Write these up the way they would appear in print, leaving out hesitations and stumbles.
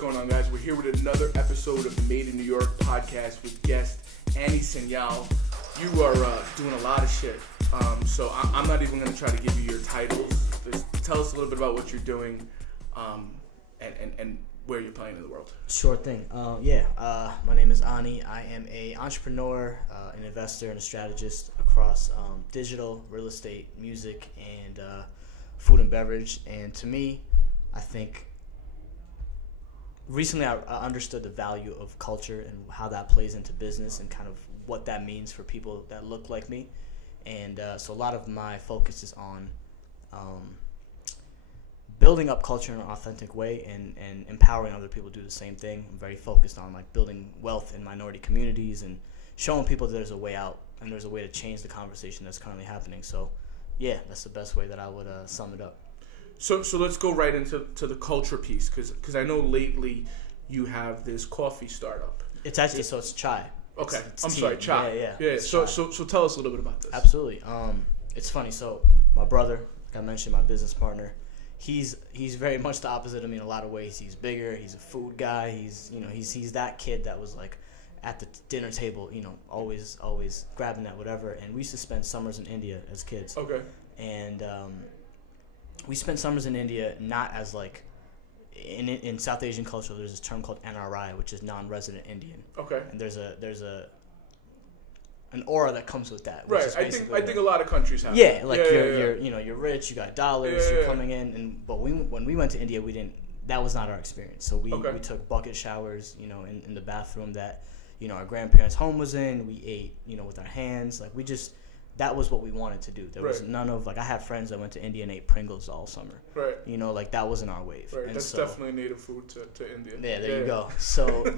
going on, guys? We're here with another episode of the Made in New York podcast with guest Ani Sanyal. You are doing a lot of shit, so I'm not even going to try to give you your titles. Just tell us a little bit about what you're doing and where you're playing in the world. Sure thing. My name is Ani. I am an entrepreneur, an investor, and a strategist across digital, real estate, music, and food and beverage. And to me, I think recently I understood the value of culture and how that plays into business and kind of what that means for people that look like me. And so a lot of my focus is on building up culture in an authentic way and empowering other people to do the same thing. I'm very focused on like building wealth in minority communities and showing people that there's a way out and there's a way to change the conversation that's currently happening. So yeah, that's the best way that I would sum it up. So let's go right into the culture piece, because I know lately you have this coffee startup. It's actually, so it's chai. Okay, it's I'm tea. sorry, chai. Yeah. So tell us a little bit about this. Absolutely. It's funny. So my brother, like I mentioned, my business partner, he's very much the opposite of me in a lot of ways. He's bigger. He's a food guy. He's that kid that was like at the dinner table, always grabbing that whatever. And we used to spend summers in India as kids. Okay. And we spent summers in India not as like in South Asian culture. There's this term called NRI, which is non-resident Indian. Okay. And there's an aura that comes with that. Right. I think a lot of countries have. Yeah, like you're rich, you got dollars, you're coming in, but when we went to India, that was not our experience. So we took bucket showers, in the bathroom that our grandparents' home was in. We ate, with our hands. Like that was what we wanted to do. There was none of I have friends that went to India and ate Pringles all summer. Right. That wasn't our wave. Right. And That's definitely native food to India. Yeah, there you go. So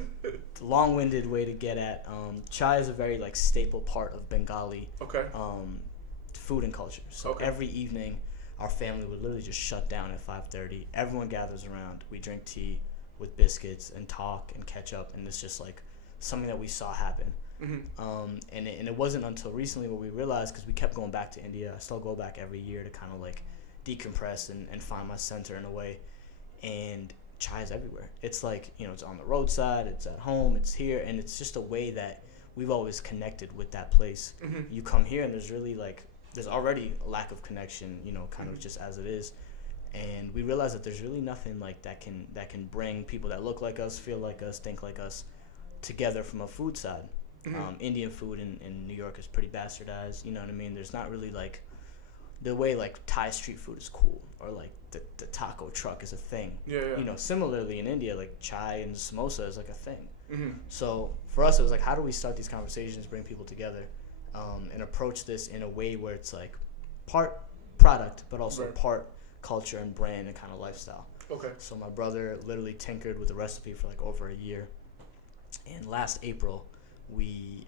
long-winded way to get at chai is a very staple part of Bengali food and culture. So every evening our family would literally just shut down at 5:30. Everyone gathers around. We drink tea with biscuits and talk and catch up, and it's just something that we saw happen. Mm-hmm. And it wasn't until recently where we realized, because we kept going back to India. I still go back every year to kind of decompress and find my center in a way. And chai is everywhere. It's it's on the roadside, it's at home, it's here, and it's just a way that we've always connected with that place. Mm-hmm. You come here and there's really there's already a lack of connection, kind of just as it is. And we realized that there's really nothing that can bring people that look like us, feel like us, think like us together from a food side. Mm-hmm. Indian food in New York is pretty bastardized, you know what I mean? There's not really the way Thai street food is cool, or the taco truck is a thing. Yeah. Similarly in India, chai and samosa is a thing. Mm-hmm. So for us, it was how do we start these conversations, bring people together, and approach this in a way where it's part product, but also part culture and brand and kind of lifestyle. Okay. So my brother literally tinkered with the recipe for over a year, and last April, we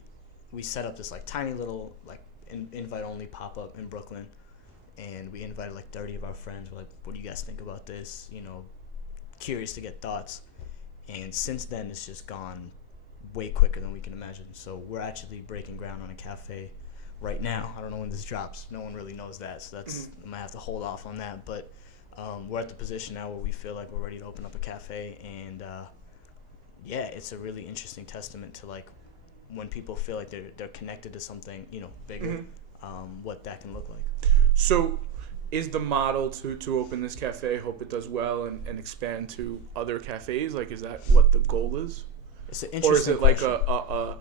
set up this tiny little invite only pop up in Brooklyn, and we invited 30 of our friends. We're what do you guys think about this? Curious to get thoughts. And since then, it's just gone way quicker than we can imagine. So we're actually breaking ground on a cafe right now. I don't know when this drops. No one really knows that, so that's I might have to hold off on that. But we're at the position now where we feel like we're ready to open up a cafe, and it's a really interesting testament to when people feel like they're connected to something bigger, what that can look like. So is the model to open this cafe, hope it does well, and expand to other cafes? Is that what the goal is? It's an interesting question. Or is it a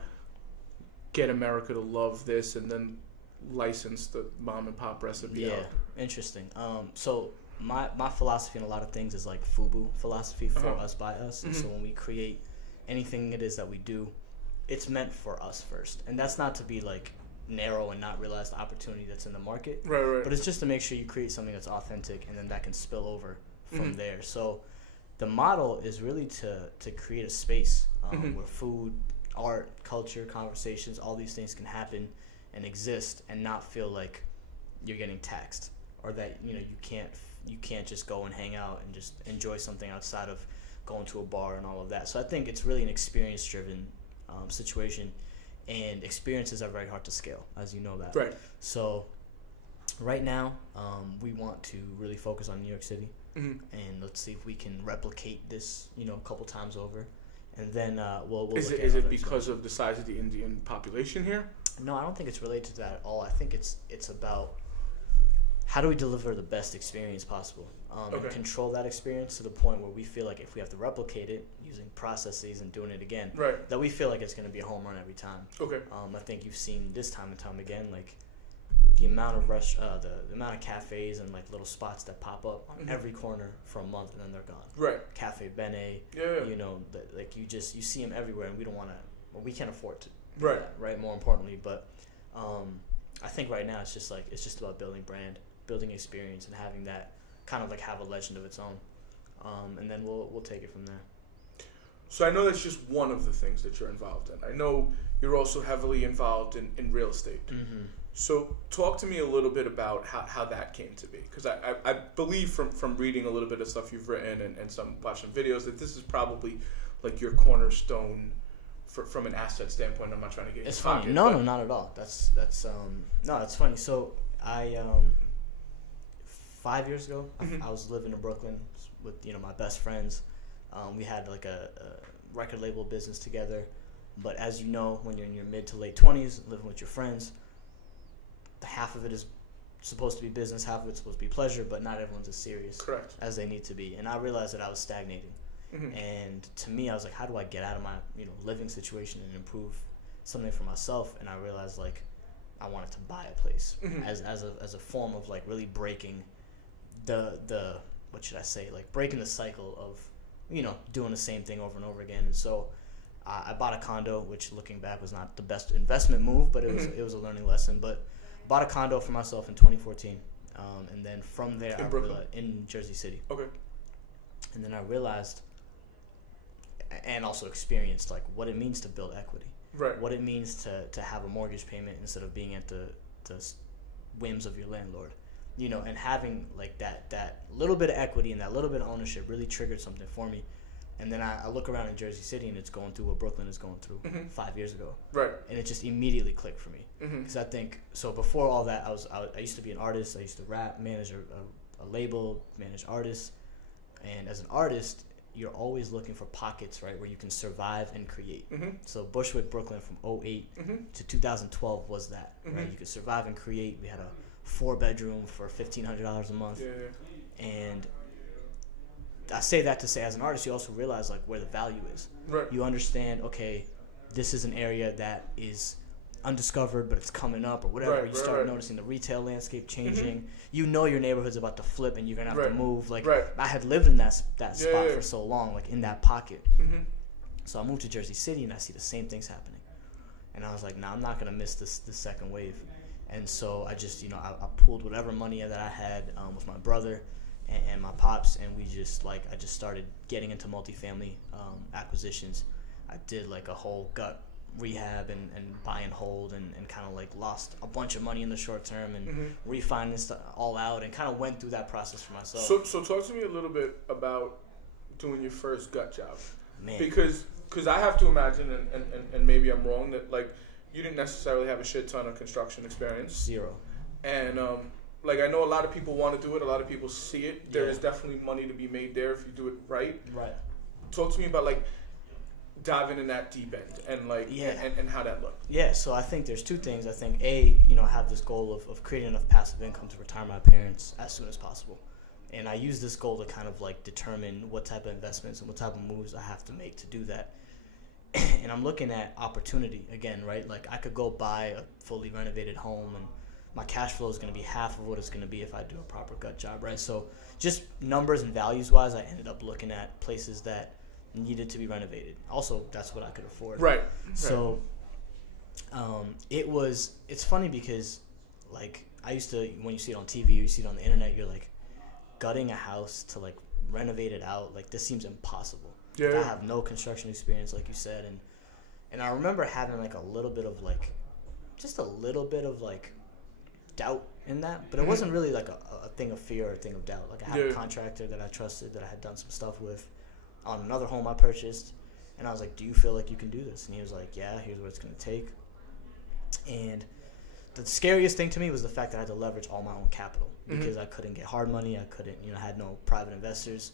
get America to love this and then license the mom and pop recipe out? Interesting. So my philosophy in a lot of things is FUBU philosophy, for us, by us. And so when we create anything it is that we do, it's meant for us first. And that's not to be narrow and not realize the opportunity that's in the market. Right. But it's just to make sure you create something that's authentic, and then that can spill over from there. So the model is really to create a space where food, art, culture, conversations, all these things can happen and exist, and not feel like you're getting taxed, or that you can't just go and hang out and just enjoy something outside of going to a bar and all of that. So I think it's really an experience driven situation, and experiences are very hard to scale, as you know that. Right. So Right now, we want to really focus on New York City, and let's see if we can replicate this, a couple times over, and then we'll. Is it because of the size of the Indian population here? No, I don't think it's related to that at all. I think it's about how do we deliver the best experience possible, and control that experience to the point where we feel like if we have to replicate it using processes and doing it again, that we feel like it's going to be a home run every time. I think you've seen this time and time again, like the amount of the amount of cafes and like little spots that pop up on every corner for a month and then they're gone. Cafe Bene, like you see them everywhere, and we don't want to. Well, we can't afford to. Right. More importantly, but I think right now it's just about building brand, building experience, and having that kind of like have a legend of its own, and then we'll take it from there. So I know that's just one of the things that you're involved in. I know you're also heavily involved in real estate. So talk to me a little bit about how that came to be, because I believe from reading a little bit of stuff you've written and some watching videos that this is probably like your cornerstone from an asset standpoint. I'm not trying to get. It's funny. No, not at all. That's no, it's funny. So I 5 years ago, I was living in Brooklyn with my best friends. We had like a record label business together, but as you know, when you're in your mid to late 20s, living with your friends, half of it is supposed to be business, half of it's supposed to be pleasure, but not everyone's as serious as they need to be. And I realized that I was stagnating. And to me, I was like, how do I get out of my living situation and improve something for myself? And I realized like I wanted to buy a place as a form of like really breaking the what should I say, like breaking the cycle of doing the same thing over and over again. And so I bought a condo, which looking back was not the best investment move, but it was a learning lesson. But bought a condo for myself in 2014, and then from there in Jersey City. And then I realized and also experienced like what it means to build equity, what it means to have a mortgage payment instead of being at the whims of your landlord, and having like that little bit of equity and that little bit of ownership really triggered something for me. And then I look around in Jersey City and it's going through what Brooklyn is going through 5 years ago, and it just immediately clicked for me, because I think so before all that I used to be an artist. I used to rap, manage a label, manage artists, and as an artist you're always looking for pockets, right, where you can survive and create. So Bushwick, Brooklyn from 2008 to 2012 was that, right? You could survive and create. We had a 4-bedroom for $1,500 a month. And I say that to say, as an artist, you also realize like where the value is. You understand, okay, this is an area that is undiscovered, but it's coming up or whatever. You start noticing the retail landscape changing. Your neighborhood's about to flip and you're gonna have to move. Like I had lived in that spot for so long, like in that pocket. So I moved to Jersey City and I see the same things happening, and I was like, nah, I'm not gonna miss this second wave. And so I just I pooled whatever money that I had with my brother and my pops, and I just started getting into multifamily acquisitions. I did like a whole gut rehab and buy and hold, and kind of like lost a bunch of money in the short term and refinanced all out, and kind of went through that process for myself. So talk to me a little bit about doing your first gut job. Because I have to imagine, and maybe I'm wrong, that like you didn't necessarily have a shit ton of construction experience. Zero. And like I know a lot of people want to do it, a lot of people see it. There is definitely money to be made there if you do it right. Talk to me about like diving in that deep end and like and how that looked. So I think there's two things. I think I have this goal of creating enough passive income to retire my parents as soon as possible, and I use this goal to kind of like determine what type of investments and what type of moves I have to make to do that. And I'm looking at opportunity again, right? Like I could go buy a fully renovated home and my cash flow is going to be half of what it's going to be if I do a proper gut job, right? So just numbers and values wise, I ended up looking at places that needed to be renovated. Also, that's what I could afford. So it's funny because like I used to, when you see it on TV or you see it on the internet, you're like gutting a house to like renovate it out. Like this seems impossible. Like, I have no construction experience, like you said. And I remember having like a little bit of like, just a little bit of like doubt in that, but it wasn't really like a thing of fear or a thing of doubt. Like I had a contractor that I trusted, that I had done some stuff with on another home I purchased, and I was like, do you feel like you can do this? And he was like, yeah, here's what it's going to take. And the scariest thing to me was the fact that I had to leverage all my own capital because I couldn't get hard money. I couldn't, I had no private investors.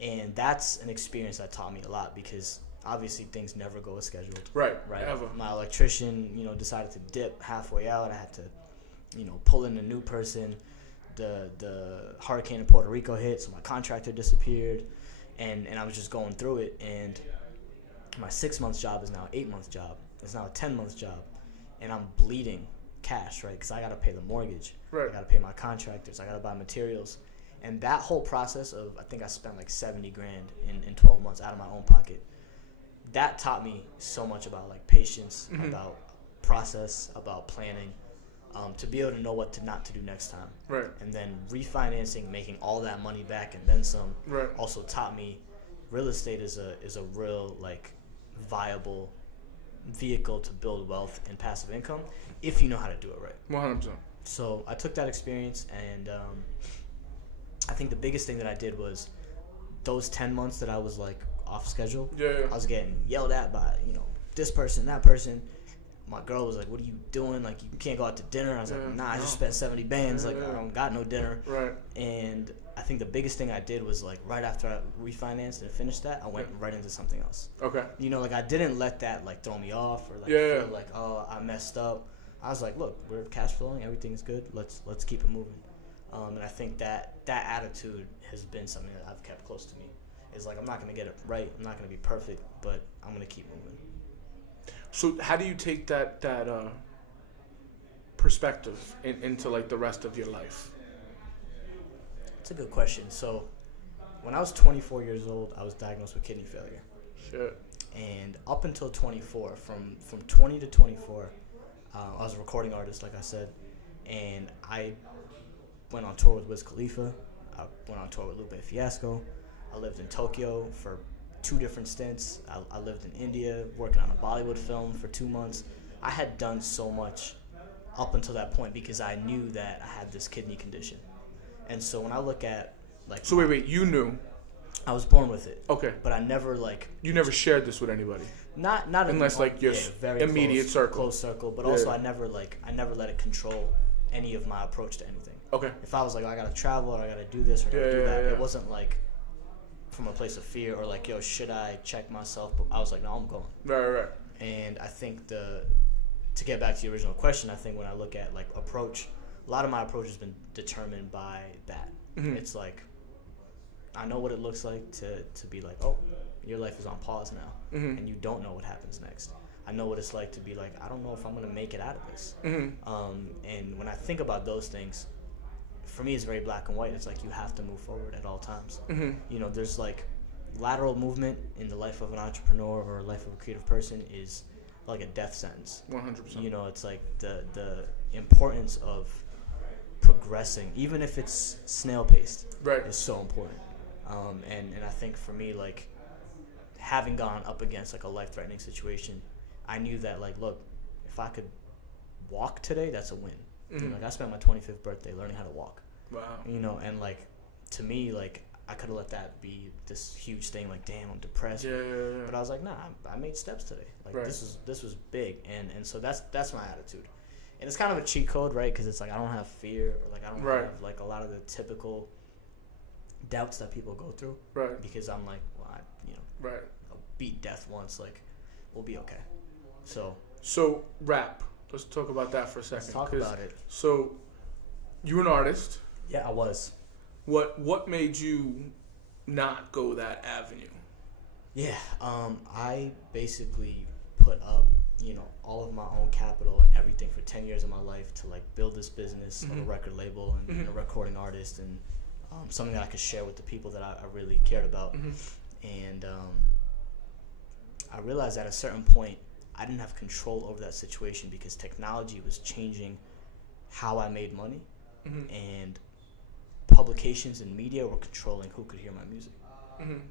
And that's an experience that taught me a lot because obviously things never go as scheduled. Right. Ever. My electrician, decided to dip halfway out. I had to, pull in a new person. The hurricane in Puerto Rico hit, so my contractor disappeared. And I was just going through it. And my 6-month job is now an 8-month job. It's now a 10-month job. And I'm bleeding cash, right? Because I got to pay the mortgage. Right. I got to pay my contractors. I got to buy materials. And that whole process of, I think I spent like $70,000 in 12 months out of my own pocket. That taught me so much about like patience, about process, about planning, to be able to know what not to do next time. Right. And then refinancing, making all that money back and then some. Right. Also taught me real estate is a real like viable vehicle to build wealth and passive income if you know how to do it right. 100%. So I took that experience and I think the biggest thing that I did was those 10 months that I was like off schedule. Yeah. I was getting yelled at by, this person, that person. My girl was like, "What are you doing? Like, you can't go out to dinner." I was like, "Nah, I just spent 70 bands. Like, I don't got no dinner." Right. And I think the biggest thing I did was like right after I refinanced and finished that, I went right into something else. Okay. Like I didn't let that like throw me off or like feel like, oh, I messed up. I was like, look, we're cash flowing, everything's good. Let's keep it moving. And I think that attitude has been something that I've kept close to me. It's like I'm not gonna get it right, I'm not gonna be perfect, but I'm gonna keep moving. So how do you take that perspective into like the rest of your life? It's a good question. So when I was 24 years old, I was diagnosed with kidney failure. Shit. And up until 24, from 20 to 24, I was a recording artist, like I said, and I went on tour with Wiz Khalifa. I went on tour with Lupe Fiasco. I lived in Tokyo for 2 different stints. I lived in India working on a Bollywood film for 2 months. I had done so much up until that point because I knew that I had this kidney condition. And so when I look at like... So wait, you knew? I was born with it. Okay. But I never like... You never shared this with anybody? Not unless like your very immediate close circle. But also I never let it control any of my approach to anything. Okay. If I was like, I gotta travel or I gotta do this or I gotta do that, it wasn't like from a place of fear or like, yo, should I check myself? But I was like, no, I'm going. Right. And I think to get back to the original question, I think when I look at like approach, a lot of my approach has been determined by that. Mm-hmm. It's like, I know what it looks like to be like, oh, your life is on pause now, and you don't know what happens next. I know what it's like to be like, I don't know if I'm going to make it out of this. And when I think about those things, for me, it's very black and white. It's like you have to move forward at all times. There's like lateral movement in the life of an entrepreneur or life of a creative person is like a death sentence. 100%. It's like the importance of progressing, even if it's snail paced, is so important. And I think for me, like having gone up against like a life-threatening situation, I knew that like, look, if I could walk today, that's a win. Like I spent my 25th birthday learning how to walk. Wow. And like to me, like I could have let that be this huge thing. Like, damn, I'm depressed. Yeah. But I was like, nah, I made steps today. Like this was big, and so that's my attitude. And it's kind of a cheat code, right? Because it's like I don't have fear or like I don't have like a lot of the typical doubts that people go through. Right. Because I'm like, well, I'll beat death once. Like, we'll be okay. So rap. Let's talk about that for a second. Let's talk about it. So, you're an artist. Yeah, I was. What made you not go that avenue? Yeah, I basically put up, all of my own capital and everything for 10 years of my life to like build this business of a record label and a recording artist and something that I could share with the people that I really cared about. And I realized at a certain point I didn't have control over that situation because technology was changing how I made money, and publications and media were controlling who could hear my music.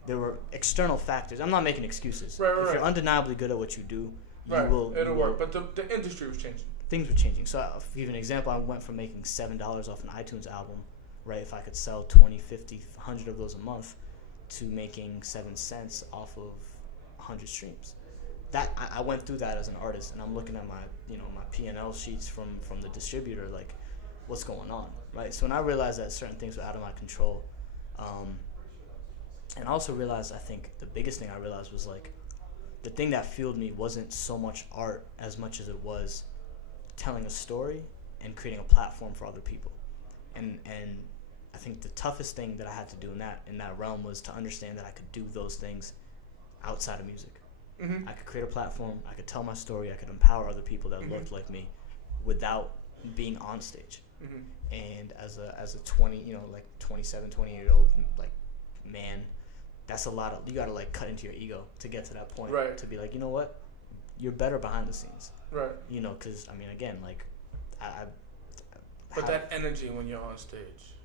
There were external factors. I'm not making excuses. If you're undeniably good at what you do, it'll work. But the industry was changing. Things were changing. So I'll give you an example. I went from making $7 off an iTunes album, right, if I could sell 20, 50, 100 of those a month, to making 7 cents off of 100 streams. I went through that as an artist, and I'm looking at my my P&L sheets from the distributor, like, what's going on, right? So when I realized that certain things were out of my control, and I also realized, I think the biggest thing I realized was, like, the thing that fueled me wasn't so much art as much as it was telling a story and creating a platform for other people. And I think the toughest thing that I had to do in that realm was to understand that I could do those things outside of music. Mm-hmm. I could create a platform, I could tell my story, I could empower other people that looked like me without being on stage. Mm-hmm. And as a 27, 28-year-old, like, man, that's a lot of, you gotta, like, cut into your ego to get to that point, right? To be like, you know what, you're better behind the scenes, right? You know, because I mean, again, like, but that energy when you're on stage,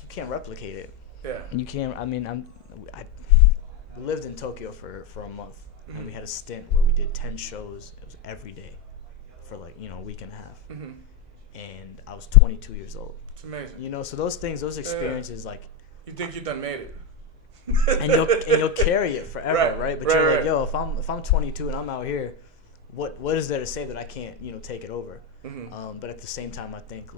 you can't replicate it. Yeah. And you can't. I mean, I lived in Tokyo for a month, mm-hmm. and we had a stint where we did 10 shows. It was every day for, like, a week and a half. Mm-hmm. And I was 22 years old. It's amazing. You know, so those experiences, like, you think you done made it. and you'll carry it forever, right? But you're like, yo, if I'm 22 and I'm out here, what is there to say that I can't, take it over? Mm-hmm. But at the same time, I think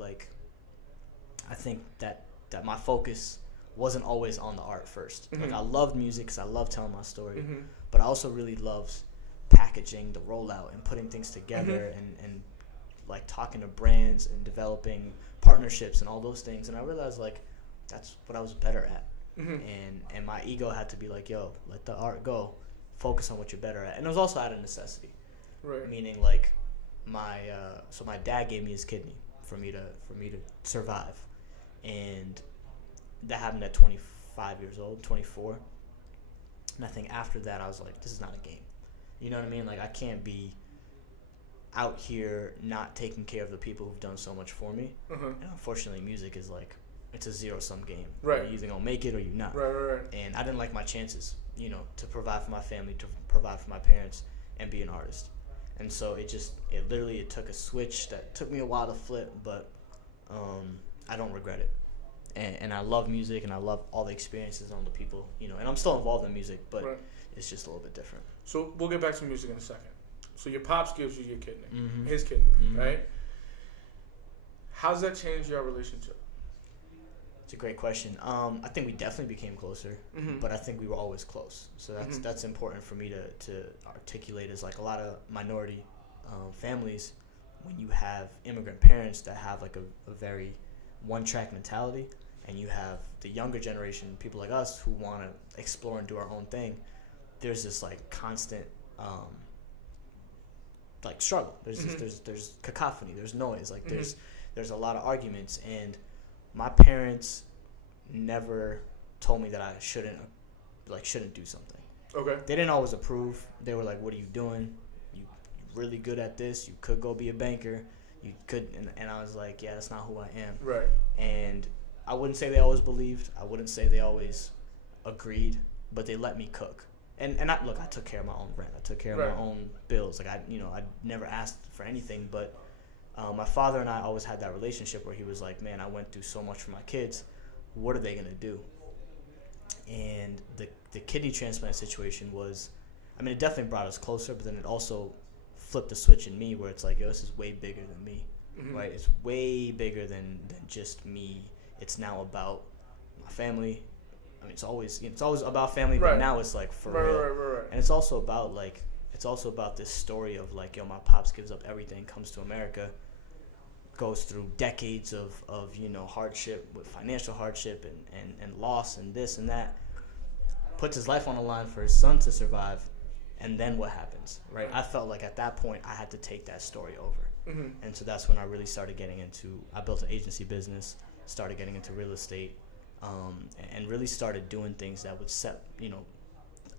that my focus wasn't always on the art first. Mm-hmm. Like, I loved music because I loved telling my story, mm-hmm. but I also really loved packaging, the rollout, and putting things together, mm-hmm. and like, talking to brands and developing partnerships and all those things. And I realized, like, that's what I was better at. Mm-hmm. And my ego had to be like, yo, let the art go, focus on what you're better at. And it was also out of necessity, right? Meaning, like, my dad gave me his kidney for me to survive, and that happened at 25 years old, 24. And I think after that, I was like, this is not a game. You know what I mean? Like, I can't be out here not taking care of the people who've done so much for me. Mm-hmm. And unfortunately, music is like, it's a zero-sum game. Right. You're either going to make it or you're not. Right. And I didn't like my chances, to provide for my family, to provide for my parents, and be an artist. And so it took a switch that took me a while to flip, but I don't regret it. And I love music, and I love all the experiences on the people, and I'm still involved in music, but it's just a little bit different. So we'll get back to music in a second. So your pops gives you your kidney, mm-hmm. his kidney, mm-hmm. right? How's that changed your relationship? It's a great question. I think we definitely became closer, mm-hmm. but I think we were always close. So that's mm-hmm. that's important for me to articulate. Is like, a lot of minority families, when you have immigrant parents that have, like, a very one-track mentality, and you have the younger generation, people like us, who want to explore and do our own thing, there's this, like, constant like, struggle. There's mm-hmm. there's cacophony, there's noise, like, mm-hmm. there's a lot of arguments. And my parents never told me that I shouldn't do something. Okay. They didn't always approve. They were like, what are you doing? You're really good at this. You could go be a banker. You could, and I was like, yeah, that's not who I am. Right. And I wouldn't say they always believed. I wouldn't say they always agreed, but they let me cook. And I took care of my own rent. I took care of my own bills. Like, I never asked for anything, but my father and I always had that relationship where he was like, man, I went through so much for my kids. What are they going to do? And the kidney transplant situation was, I mean, it definitely brought us closer, but then it also flipped the switch in me where it's like, yo, this is way bigger than me, mm-hmm. right? It's way bigger than just me. It's now about my family. I mean, it's always about family, but now it's like for real. Right. And it's also about this story of, like, yo, my pops gives up everything, comes to America, goes through decades of hardship, with financial hardship and loss and this and that, puts his life on the line for his son to survive, and then what happens, right? I felt like at that point I had to take that story over. Mm-hmm. And so that's when I really started I built an agency business, started getting into real estate, and really started doing things that would set,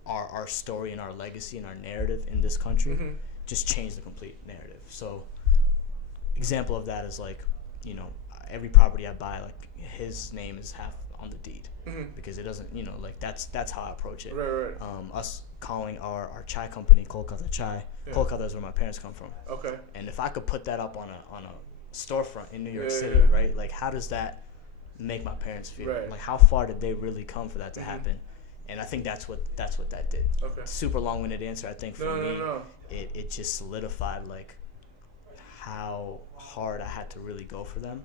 our story and our legacy and our narrative in this country, mm-hmm. just change the complete narrative. So example of that is, like, every property I buy, like, his name is half on the deed, mm-hmm. because it doesn't, like, that's how I approach it. Right. Us calling our chai company Kolkata Chai. Yeah. Kolkata is where my parents come from. Okay. And if I could put that up on a storefront in New York City, right? Like, how does that make my parents feel? Right. Like, how far did they really come for that to mm-hmm. happen? And I think that's what that did. Okay. Super long-winded answer. I think for me, it just solidified like how hard I had to really go for them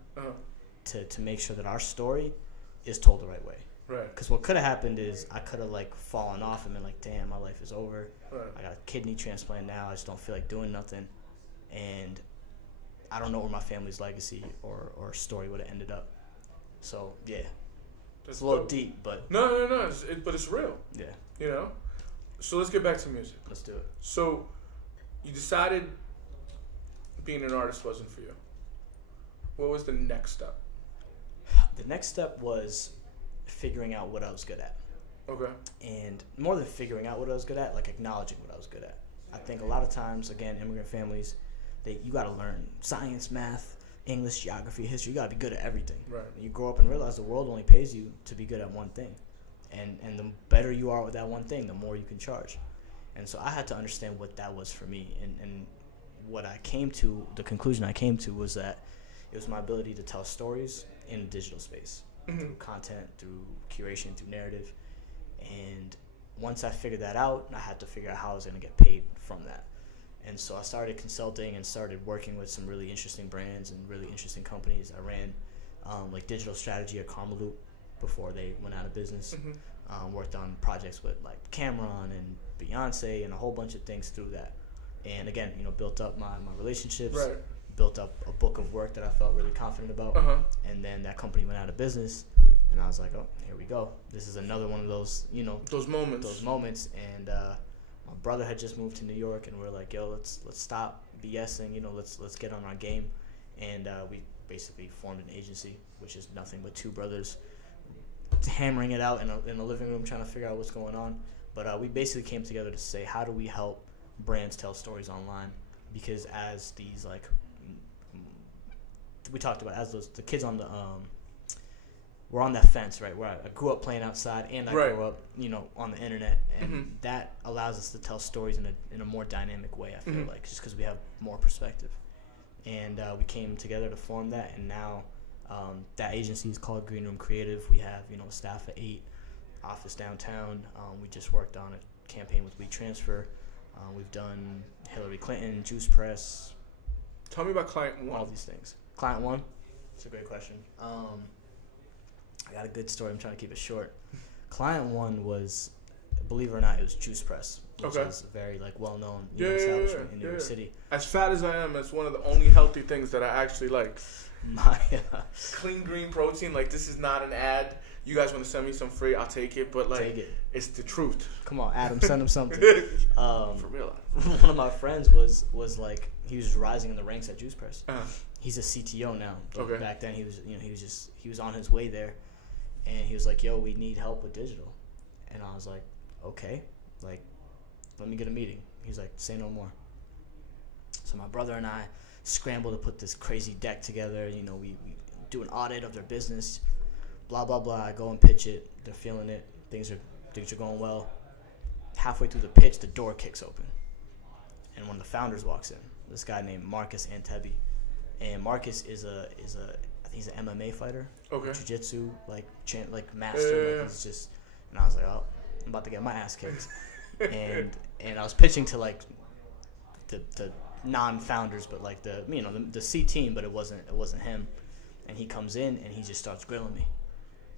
to make sure that our story is told the right way. Right. Because what could have happened is I could have like fallen off and been like, damn, my life is over. Right. I got a kidney transplant now. I just don't feel like doing nothing. And I don't know where my family's legacy or story would have ended up. So, yeah. It's a little deep, but... No. But it's real. Yeah. You know? So let's get back to music. Let's do it. So you decided being an artist wasn't for you. What was the next step? The next step was figuring out what I was good at. Okay. And more than figuring out what I was good at, like acknowledging what I was good at. I think a lot of times, again, immigrant families, you got to learn science, math, English, geography, history. You got to be good at everything. Right. And you grow up and realize the world only pays you to be good at one thing. And the better you are with that one thing, the more you can charge. And so I had to understand what that was for me. And what I came to, the conclusion I came to was that it was my ability to tell stories in a digital space. Through content, through curation, through narrative. And once I figured that out, I had to figure out how I was going to get paid from that. And so I started consulting and started working with some really interesting brands and really interesting companies. I ran like digital strategy at Karma Loop before they went out of business. Worked on projects with like Cameron and Beyonce and a whole bunch of things through that. And again, built up my relationships, right. Built up a book of work that I felt really confident about. And then that company went out of business. And I was like, oh, here we go. This is another one of those, those moments. And my brother had just moved to New York, and we're like, yo, let's stop BSing. Let's get on our game. And we basically formed an agency, which is nothing but two brothers hammering it out in a living room, trying to figure out what's going on. But we basically came together to say, how do we help brands tell stories online? Because as these we talked about, as the kids on the we're on that fence, right? Where I grew up playing outside, and I grew up, on the internet, and that allows us to tell stories in a more dynamic way. I feel like, just because we have more perspective, and we came together to form that, and now that agency is called Green Room Creative. We have a staff of 8, office downtown. We just worked on a campaign with WeTransfer. We've done Hillary Clinton, Juice Press. Tell me about Client 1. All these things. Client 1? It's a great question. I got a good story. I'm trying to keep it short. Client 1 was, believe it or not, it was Juice Press, which is a very well-known establishment in New York City. As fat as I am, it's one of the only healthy things that I actually like. Clean green protein. This is not an ad. You guys want to send me some free? I'll take it. But take it. It's the truth. Come on, Adam, send him something. For real. One of my friends was he was rising in the ranks at Juice Press. He's a CTO now. Okay. Back then he was on his way there, and he was like, "Yo, we need help with digital," and I was like, "Okay, let me get a meeting." He's like, "Say no more." So my brother and I scramble to put this crazy deck together. We do an audit of their business, blah blah blah. I go and pitch it. They're feeling it. Things are going well. Halfway through the pitch, the door kicks open, and one of the founders walks in. This guy named Marcus Antebi, and Marcus is I think he's an MMA fighter. Okay. Jiu-jitsu master. He's just, and I was like, oh, I'm about to get my ass kicked, and I was pitching to the non-founders, but the C team, but it wasn't him. And he comes in and he just starts grilling me.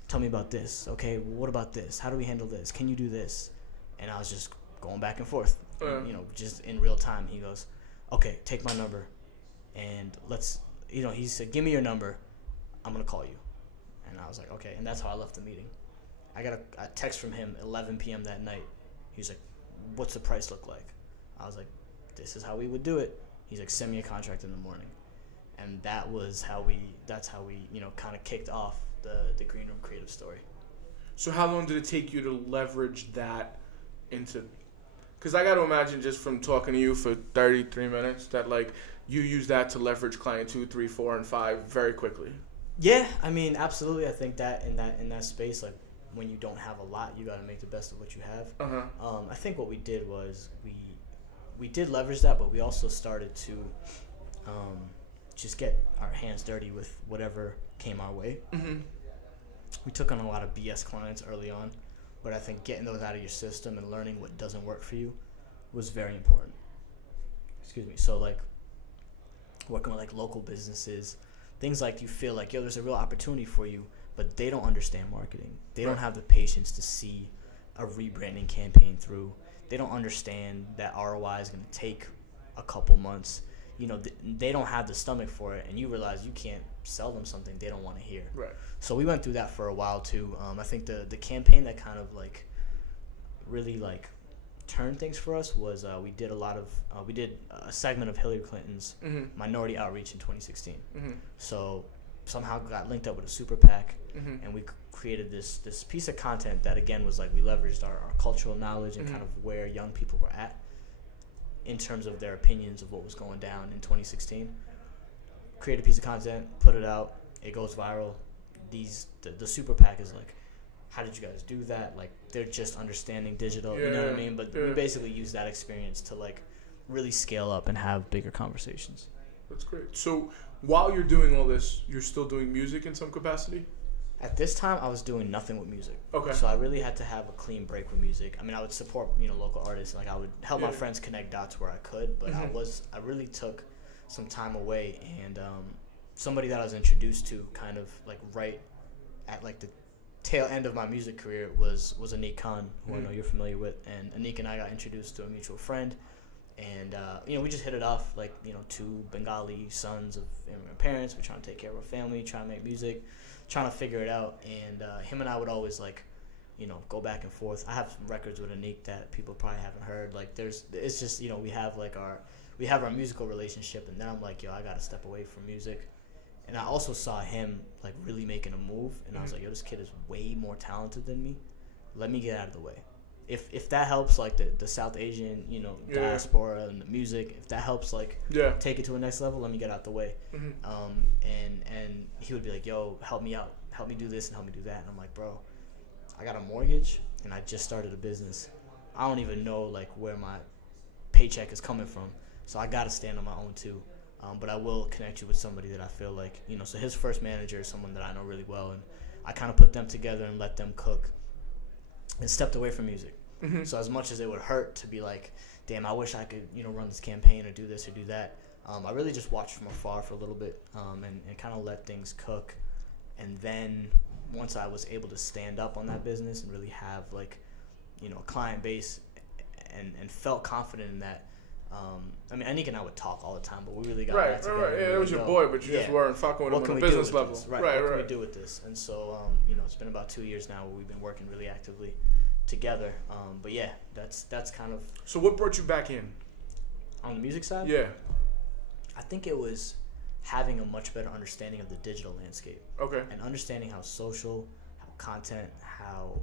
Tell me about this. Okay, well, what about this? How do we handle this? Can you do this? And I was just going back and forth, just in real time. He goes, okay, take my number, and let's, he said, give me your number. I'm gonna call you. And I was like, okay. And that's how I left the meeting. I got a text from him 11 p.m. that night. He was like, what's the price look like? I was like, this is how we would do it. He's like, send me a contract in the morning. And that's how we kind of kicked off the Green Room Creative story. So how long did it take you to leverage that into, because I got to imagine just from talking to you for 33 minutes that you use that to leverage client 2, 3, 4, and 5 very quickly. Yeah, I mean, absolutely. I think that in that space, when you don't have a lot, you got to make the best of what you have. I think what we did was we did leverage that, but we also started to just get our hands dirty with whatever came our way. We took on a lot of BS clients early on, but I think getting those out of your system and learning what doesn't work for you was very important. Excuse me. So like working with like local businesses, things like you feel like, yo, there's a real opportunity for you, but they don't understand marketing. They don't have the patience to see a rebranding campaign through. They don't understand that ROI is going to take a couple months. You know, they don't have the stomach for it, and you realize you can't sell them something they don't want to hear. Right. So we went through that for a while too. I think the campaign that kind of like really like turned things for us was we did a segment of Hillary Clinton's minority outreach in 2016. So somehow got linked up with a super PAC, and we created this piece of content that again was like we leveraged our cultural knowledge and kind of where young people were at in terms of their opinions of what was going down in 2016. Create a piece of content, put it out, it goes viral. The super PAC is like, how did you guys do that? Like, they're just understanding digital, you know what I mean? But we basically use that experience to like really scale up and have bigger conversations. That's great. So while you're doing all this, you're still doing music in some capacity? At this time, I was doing nothing with music. Okay. So I really had to have a clean break with music. I mean, I would support, local artists. Like, I would help my friends connect dots where I could. But I really took some time away. And somebody that I was introduced to kind of, like, right at, like, the tail end of my music career was Anik Khan, who I know you're familiar with. And Anik and I got introduced to a mutual friend. And, we just hit it off, like, two Bengali sons of immigrant parents. We're trying to take care of our family, trying to make music, trying to figure it out. And him and I would always, like, go back and forth. I have some records with Anik that people probably haven't heard. Like, it's just, we have, like, our musical relationship. And then I'm like, yo, I got to step away from music. And I also saw him, like, really making a move. And I was like, yo, this kid is way more talented than me. Let me get out of the way. If that helps, like, the South Asian, diaspora and the music, if that helps, like, take it to a next level, let me get out the way. And he would be like, yo, help me out. Help me do this and help me do that. And I'm like, bro, I got a mortgage and I just started a business. I don't even know, like, where my paycheck is coming from. So I got to stand on my own, too. But I will connect you with somebody that I feel like, so his first manager is someone that I know really well. And I kind of put them together and let them cook and stepped away from music. So as much as it would hurt to be like, damn, I wish I could, run this campaign or do this or do that, I really just watched from afar for a little bit and kind of let things cook. And then once I was able to stand up on that business and really have, like, a client base and felt confident in that, Anik and I would talk all the time, but we really got back together. Right. Yeah, it was your boy, but you just weren't fucking with him on a business level. Right. What can we do with this? And so, it's been about 2 years now where we've been working really actively together. But yeah, that's kind of. So what brought you back in? On the music side? Yeah. I think it was having a much better understanding of the digital landscape. Okay. And understanding how social, how content, how,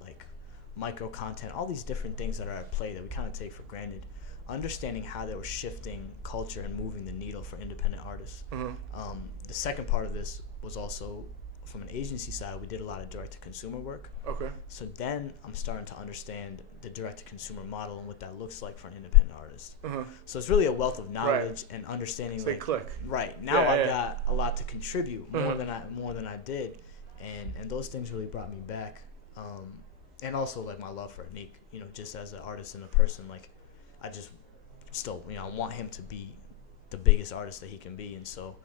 like, micro content, all these different things that are at play that we kind of take for granted. Understanding how they were shifting culture and moving the needle for independent artists. The second part of this was also from an agency side. We did a lot of direct-to-consumer work. Okay. So then I'm starting to understand the direct-to-consumer model and what that looks like for an independent artist. So it's really a wealth of knowledge and understanding. Say, like, click. Right. Now I got a lot to contribute, more than I did, and those things really brought me back. And also, like, my love for Anik, just as an artist and a person, like, I just still, I want him to be the biggest artist that he can be. And so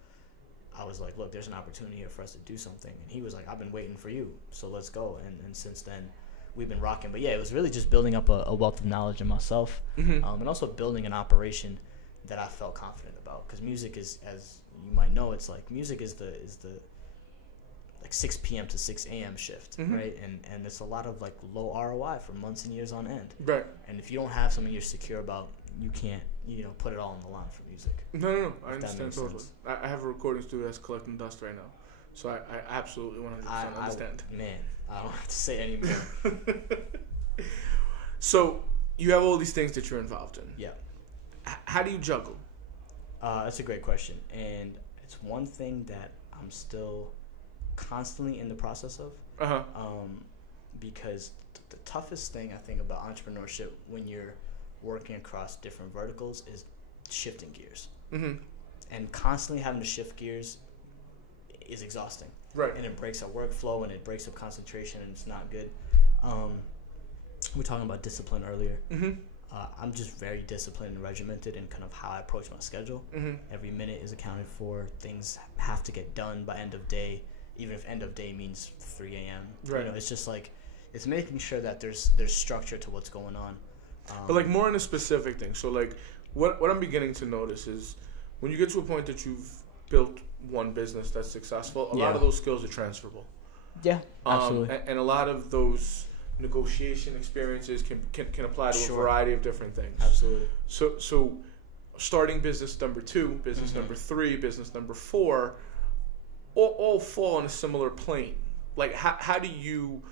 I was like, look, there's an opportunity here for us to do something. And he was like, I've been waiting for you, so let's go. And since then, we've been rocking. But yeah, it was really just building up a wealth of knowledge in myself, and also building an operation that I felt confident about. Because music is, as you might know, it's like music is the like 6 p.m. to 6 a.m. shift, right? And it's a lot of, like, low ROI for months and years on end. Right. And if you don't have something you're secure about, you can't, put it all on the line for music. No. I understand totally. I have a recording studio that's collecting dust right now. So I absolutely 100% understand. I don't have to say anymore. So you have all these things that you're involved in. Yeah. How do you juggle? That's a great question. And it's one thing that I'm still constantly in the process of, because the toughest thing I think about entrepreneurship when you're working across different verticals is shifting gears, and constantly having to shift gears is exhausting, right? And it breaks our workflow and it breaks up concentration and it's not good. we're talking about discipline earlier. Mm-hmm. I'm just very disciplined and regimented in kind of how I approach my schedule. Mm-hmm. Every minute is accounted for. Things have to get done by end of day, even if end of day means 3 a.m. Right. It's just like, it's making sure that there's structure to what's going on. But like more in a specific thing. So like what I'm beginning to notice is when you get to a point that you've built one business that's successful, a lot of those skills are transferable. Yeah, absolutely. And a lot of those negotiation experiences can apply to a variety of different things. Absolutely. So starting business number 2, business number 3, business number 4, all fall on a similar plane. Like how do you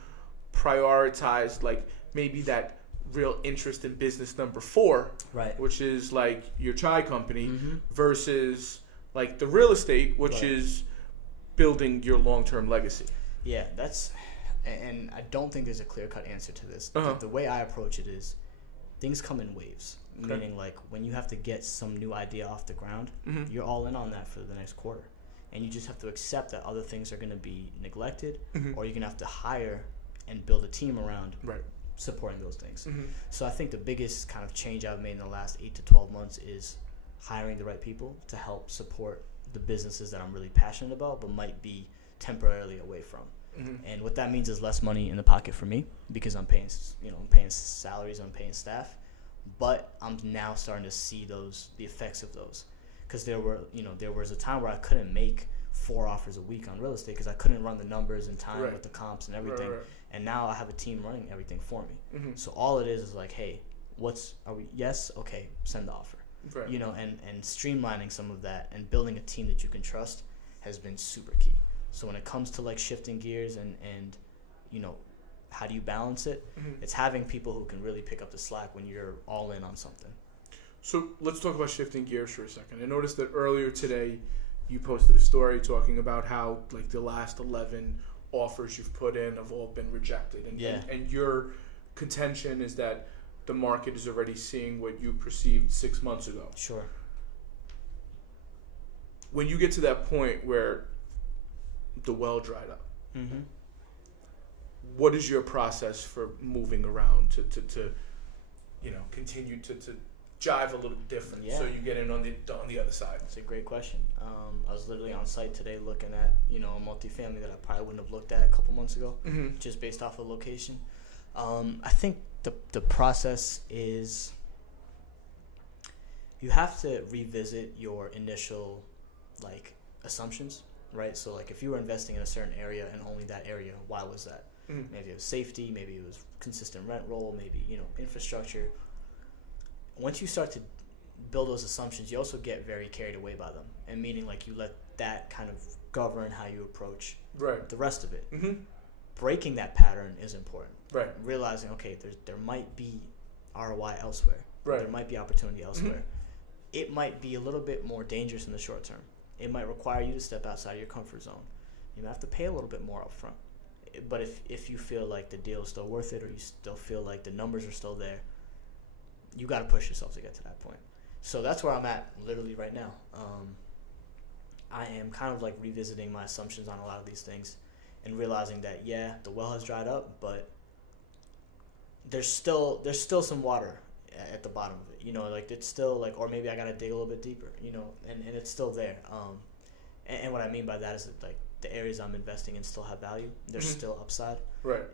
prioritize like maybe that real interest in business number 4, right, which is like your chai company, versus like the real estate, which is building your long-term legacy? Yeah, and I don't think there's a clear-cut answer to this. The way I approach it is things come in waves, meaning like when you have to get some new idea off the ground, you're all in on that for the next quarter. And you just have to accept that other things are going to be neglected, or you're going to have to hire and build a team around supporting those things. So I think the biggest kind of change I've made in the last 8 to 12 months is hiring the right people to help support the businesses that I'm really passionate about but might be temporarily away from. And what that means is less money in the pocket for me because I'm paying salaries, I'm paying staff, but I'm now starting to see the effects of those. Because there was a time where I couldn't make 4 offers a week on real estate because I couldn't run the numbers in time with the comps and everything. And now I have a team running everything for me. So all it is like, hey, yes, okay, send the offer. And streamlining some of that and building a team that you can trust has been super key. So when it comes to like shifting gears and how do you balance it? It's having people who can really pick up the slack when you're all in on something. So let's talk about shifting gears for a second. I noticed that earlier today you posted a story talking about how like the last 11 offers you've put in have all been rejected. And your contention is that the market is already seeing what you perceived 6 months ago. Sure. When you get to that point where the well dried up, what is your process for moving around to continue to jive a little different so you get in on the other side? That's a great question. I was literally on site today looking at a multifamily that I probably wouldn't have looked at a couple months ago, just based off of location. I think the process is you have to revisit your initial like assumptions, right? So like if you were investing in a certain area and only that area, why was that? Maybe it was safety, maybe it was consistent rent roll, maybe infrastructure. Once you start to build those assumptions, you also get very carried away by them, and meaning like you let that kind of govern how you approach the rest of it. Breaking that pattern is important. Realizing, okay, there might be ROI elsewhere. There might be opportunity elsewhere. It might be a little bit more dangerous in the short term. It might require you to step outside of your comfort zone. You might have to pay a little bit more up front. But if you feel like the deal is still worth it, or you still feel like the numbers are still there, you got to push yourself to get to that point. So that's where I'm at literally right now. I am kind of like revisiting my assumptions on a lot of these things and realizing that, the well has dried up, but there's still some water at the bottom of it. Like it's still like, or maybe I got to dig a little bit deeper, and it's still there. And what I mean by that is that like the areas I'm investing in still have value. There's still upside.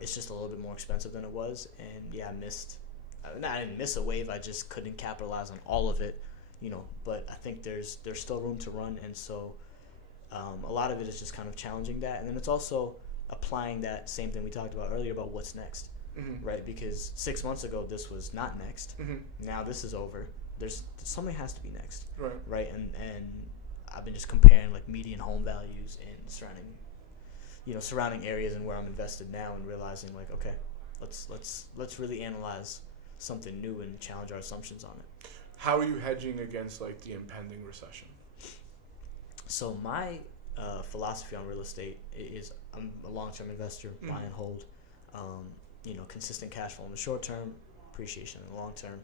It's just a little bit more expensive than it was. And I didn't miss a wave. I just couldn't capitalize on all of it, but I think there's still room to run. And so a lot of it is just kind of challenging that. And then it's also applying that same thing we talked about earlier about what's next, right? Because 6 months ago, this was not next. Now this is over. There's something has to be next, right? And I've been just comparing like median home values in surrounding areas and where I'm invested now, and realizing like, okay, let's really analyze something new and challenge our assumptions on it. How are you hedging against like the impending recession? So my philosophy on real estate is I'm a long-term investor, buy and hold, consistent cash flow in the short term, appreciation in the long term.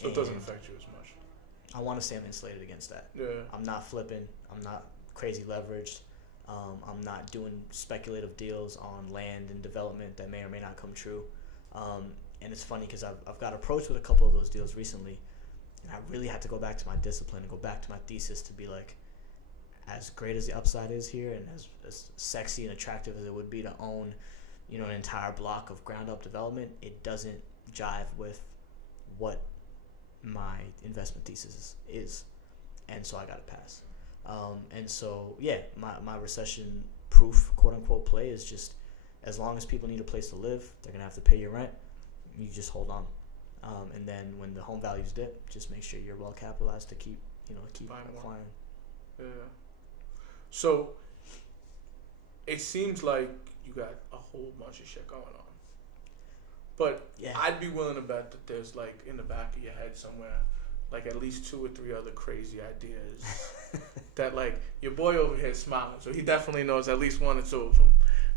So it doesn't affect you as much. I want to say I'm insulated against that. I'm not flipping. I'm not crazy leveraged. I'm not doing speculative deals on land and development that may or may not come true. And it's funny because I've got approached with a couple of those deals recently, and I really had to go back to my discipline and go back to my thesis to be like, as great as the upside is here and as sexy and attractive as it would be to own, you know, an entire block of ground up development, it doesn't jive with what my investment thesis is. And so I got to pass. And so, yeah, my recession proof, quote unquote, play is just, as long as people need a place to live, they're going to have to pay your rent. You just hold on. And then when the home values dip, just make sure you're well capitalized to keep acquiring. Yeah. So it seems like you got a whole bunch of shit going on. But yeah, I'd be willing to bet that there's, like, in the back of your head somewhere, like, at least 2 or 3 other crazy ideas that, like, your boy over here is smiling, so he definitely knows at least 1 or 2 of them.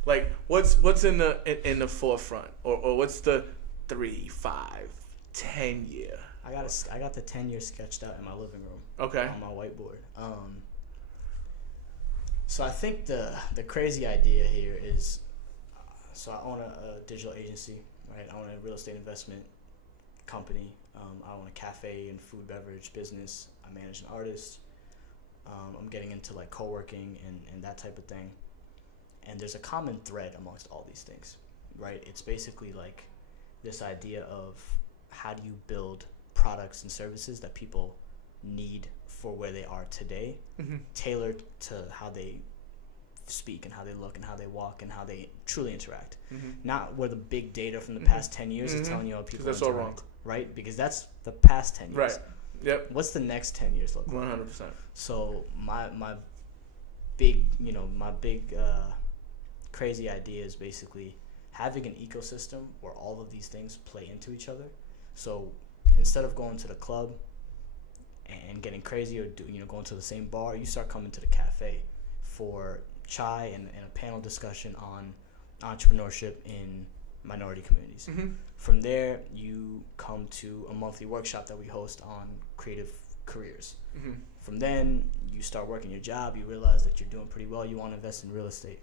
Like, what's in the forefront, or what's the 3, 5, 10 year? I got the 10-year sketched out in my living room. Okay. On my whiteboard. So I think the crazy idea here is, so I own a digital agency, right? I own a real estate investment company. I own a cafe and food beverage business. I manage an artist. I'm getting into, like, co-working and that type of thing. And there's a common thread amongst all these things, right? It's basically like this idea of how do you build products and services that people need for where they are today, tailored to how they speak and how they look and how they walk and how they truly interact. Not where the big data from the past 10 years is telling you how people interact. That's all wrong. Right? Because that's the past 10 years. Right. Yep. What's the next 10 years look like? 100%. So my big crazy idea is basically having an ecosystem where all of these things play into each other. So instead of going to the club and getting crazy, or going to the same bar, you start coming to the cafe for chai and a panel discussion on entrepreneurship in minority communities. From there, you come to a monthly workshop that we host on creative careers. From then, you start working your job, you realize that you're doing pretty well, you want to invest in real estate.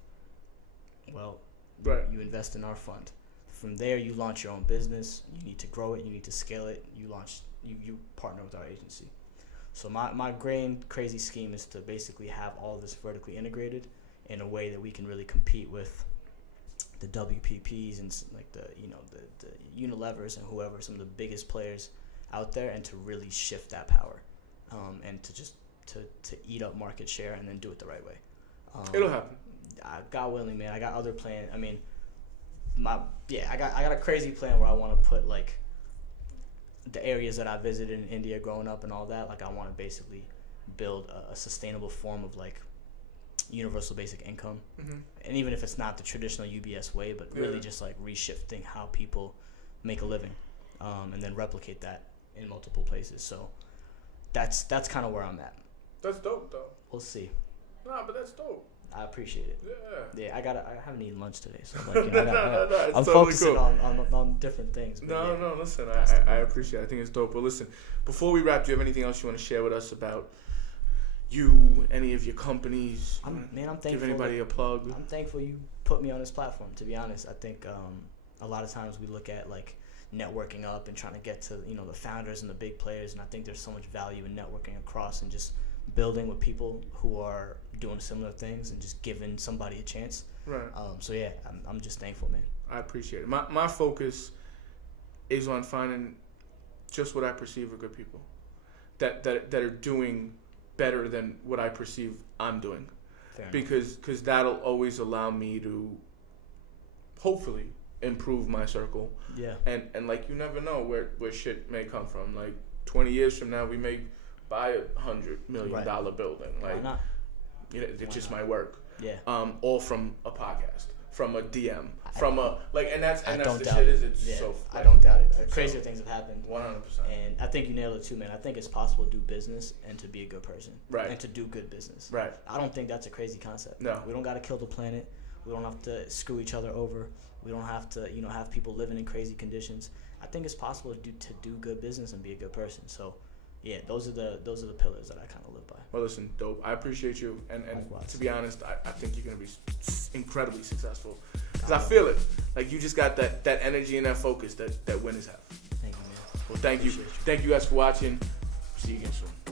Well, you invest in our fund. From there, you launch your own business, you need to grow it, you need to scale it, you partner with our agency. So my grand crazy scheme is to basically have all this vertically integrated in a way that we can really compete with the WPPs and, like, the Unilevers and whoever, some of the biggest players out there, and to really shift that power, and to just to eat up market share and then do it the right way. It'll happen. God willing, man. I got other plans. I mean, I got a crazy plan where I want to put, like, the areas that I visited in India growing up and all that. Like, I want to basically build a sustainable form of, like, universal basic income. And even if it's not the traditional UBS way, but really just, like, reshifting how people make a living, and then replicate that in multiple places. So that's kind of where I'm at. That's dope, though. We'll see. Nah, but that's dope. I appreciate it. Yeah. I haven't eaten lunch today, so, like, I'm focusing on different things. No, listen, I appreciate it. I think it's dope. But listen, before we wrap, do you have anything else you want to share with us about you, any of your companies? I'm thankful. Give anybody a plug. I'm thankful you put me on this platform, to be honest. I think a lot of times we look at, like, networking up and trying to get to, the founders and the big players, and I think there's so much value in networking across and just building with people who are doing similar things and just giving somebody a chance. Right. So yeah, I'm just thankful, man. I appreciate it. My focus is on finding just what I perceive are good people that are doing better than what I perceive I'm doing. Fair because that'll always allow me to hopefully improve my circle. Yeah. And like, you never know where shit may come from. Like 20 years from now, we may buy $100 million building. Like, why not? It's just my work. Yeah. All from a podcast, from a DM, from a, like, and that's the doubt shit. It. It's so. I don't doubt it. Crazier things have happened. 100%. And I think you nailed it too, man. I think it's possible to do business and to be a good person. Right. And to do good business. Right. I don't think that's a crazy concept. No. We don't got to kill the planet. We don't have to screw each other over. We don't have to, have people living in crazy conditions. I think it's possible to do good business and be a good person. So, yeah, those are the pillars that I kind of live by. Well, listen, dope. I appreciate you, and to be honest, I think you're gonna be incredibly successful because I feel it. Like you just got that energy and that focus that winners have. Thank you, man. Well, thank you guys for watching. See you again soon.